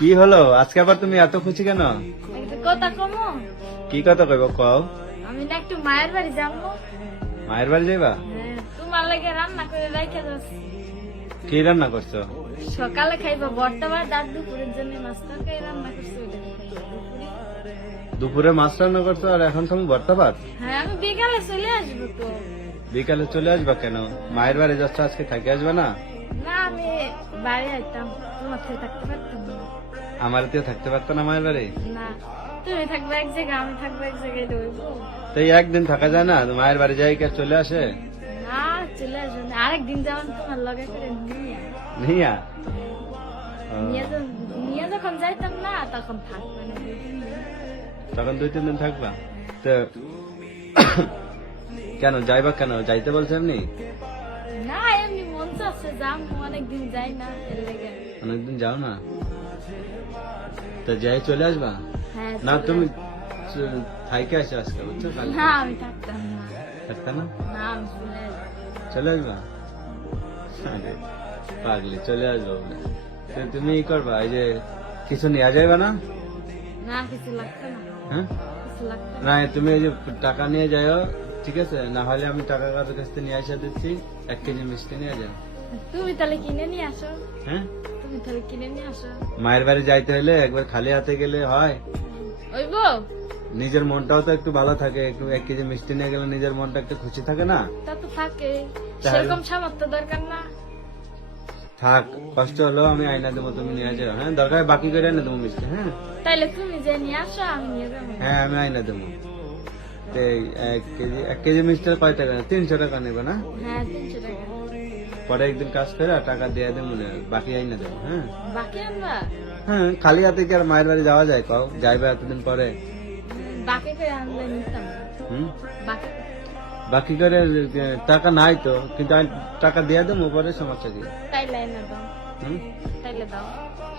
কি হলো আজকে আবার তুমি এত খুশি কেন? একটা কথা কমো, কি কথা কইব কও। আমি না একটু মায়ের বাড়ি যাবো। মায়ের বাড়ি যাইবা? তোমার লাগে রান্না করে রাখা যাচ্ছে। কি রান্না করছো? সকালে খাইবা ভর্তা ভাত, আর দুপুরের জন্য মাছ তরকারি রান্না করছি, ওইটা খাইবা দুপুরে। দুপুরে মাছ রান্না করছো আর এখন তুমি ভর্তা ভাত? হ্যাঁ, আমি বিকালে চলে আসবো তো। বিকালে চলে আসবা কেন? মায়ের বাড়ি যাচ্ছ, আজকে থাকি আসবে না? না, আমি বাড়ি আইতাম, তোমার সাথে থাকতে পারতাম না। আমার দিয়ে থাকতে পারতো না মায়ের বাড়ি? না, তুমি থাকবে এক জায়গায়, আমি থাকবো এক জায়গায়, রইবো। তো এই একদিন থাকা যায় না? মায়ের বাড়ি যাই কে চলে আসে? না, চলে আসবো না, আরেকদিন যাবেন তোমার লগে করে নিয়ে। নিয়া নিয়ে যখন যাইতাম না তখন থাকবে না। তখন 2-3 দিন থাকবা? তো কেন যাইবা কেন? যাইতে বলছে এমনি? না, এমনি মন চাচ্ছে যাম, অনেকদিন যাই না, এর লেগে। অনেকদিন যাও না, তো যাই চলে আসবা? হ্যাঁ, না চলে তুমি আসবো। থাইকে আসো আজকে, বুঝছো? কালকে না, আমি থাকতাম না। থাকতা না? না, আমি চলে আসবো। চলে আসবা? আরে পাগলি, চলে আসবো বলে। তো তুমি ই করবা, এই যে কিছু নেওয়া যাইবা না? না, কিছু লাগতো না, হ্যাঁ কিছু লাগতো না, না। তুমি এই যে টাকা নিয়ে যাও, ঠিক আছে? না হলে আমি টাকা কারোর কাছ থেকে নিয়ে আসা দিচ্ছি, 1 কেজি মিষ্টি নিয়ে যাও। তুমি তাহলে কিনে নিয়ে আসো, হ্যাঁ, তুমি তাহলে কিনে নিয়ে আসো। মায়ের বাড়ি যাইতে হলে একবার খালি হাতে গেলে হয়? ওইব, নিজের মনটাও তো একটু ভালো থাকে, একটু 1 কেজি মিষ্টি নিয়ে গেলে নিজের মনটা একটু খুশি থাকে না? তা তো থাকে, তাহলে? সেরকম সামর্থ্য দরকার না। থাক, কষ্ট হলো, আমি আইনা দেবো, তুমি নিয়ে যাও। হ্যাঁ, দরকার হয় বাকি করে এনে দেবো মিষ্টি। হ্যাঁ তাইলে তুমি যে নিয়ে আসো, আমি নিয়ে যাবো। হ্যাঁ, আমি আইনা দেবো। তো এই 1 কেজি মিষ্টির কয় টাকা? 300 টাকা নেবে না? হ্যাঁ, 300 টাকা। পরে একদিন কাজ করে টাকা দিয়ে দেবো, বাকি আইনা দেবো। হ্যাঁ বাকি আনবা? হ্যাঁ, খালি হাতে কি আর মায়ের বাড়ি যাওয়া যায়? কও, যাইবে এতদিন পরে? বাকি করে আনলে নিতাম। হুম, বাকি বাকি করে টাকা নাই তো, কিন্তু আমি টাকা দিয়ে দেবো পরে, সমস্যা কি? তাইলে আইনা দাও, হুম, তাইলে দাও।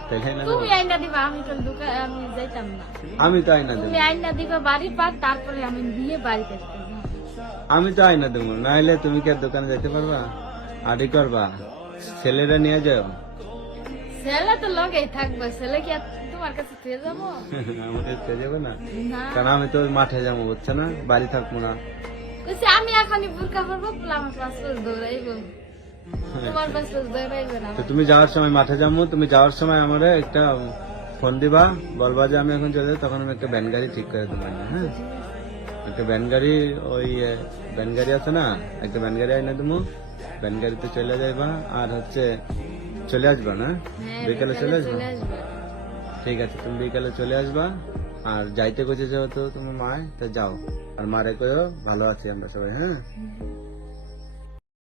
তাই আইনা দেবো? তুমি আইনা দিবা, আমি তো দোকান, আমি যাইতাম না। আমি তো আইনা দেবো, তুমি আইনা দিবা বাড়ির পার, তারপরে আমি নিয়ে বাড়িতে আসতাম। আমি তো আইনা দেবো। নাইলে তুমি কি আর দোকানে যেতে পারবা? আড়ি করবা? ছেলেরা নিয়ে যাও। ছেলে তো লগেই থাকবে, ছেলে কি আর তোমার কাছে ফিরে যাবো? আমাকে ছেড়ে যাবে না? না, কারণ আমি তো মাঠে যাবো, বুঝছো না? বাড়ি থাকবো না। কইছি আমি এখনই বুরকা পরবো, পোলা আমার পাঁচ পাঁচ দৌড়াইবো, তোমার পাঁচ পাঁচ দৌড়াইবে না। তো তুমি যাওয়ার সময় মাঠে যাবো, তুমি যাওয়ার সময় আমার একটা ফোন দিবা, বলবা যে আমি এখন চলে যাবো, তখন আমি একটা ভ্যান গাড়ি ঠিক করে দেবো। হ্যাঁ, একটা ভ্যান গাড়ি, ওই ভ্যান গাড়ি আছে না, একটা ভ্যান গাড়ি আইনা দেবো, ভ্যান গাড়িতে চলে যাইবা। আর হচ্ছে চলে আসবা না? হ্যাঁ, বিকেলে চলে আসবা? চলে আসবে। ঠিক আছে, তুমি বিকালে চলে আসবা। আর যাইতে গেছে যেহেতু তুমি মায়, তো যাও। আর মারে কইও ভালো আছি আমরা সবাই। হ্যাঁ,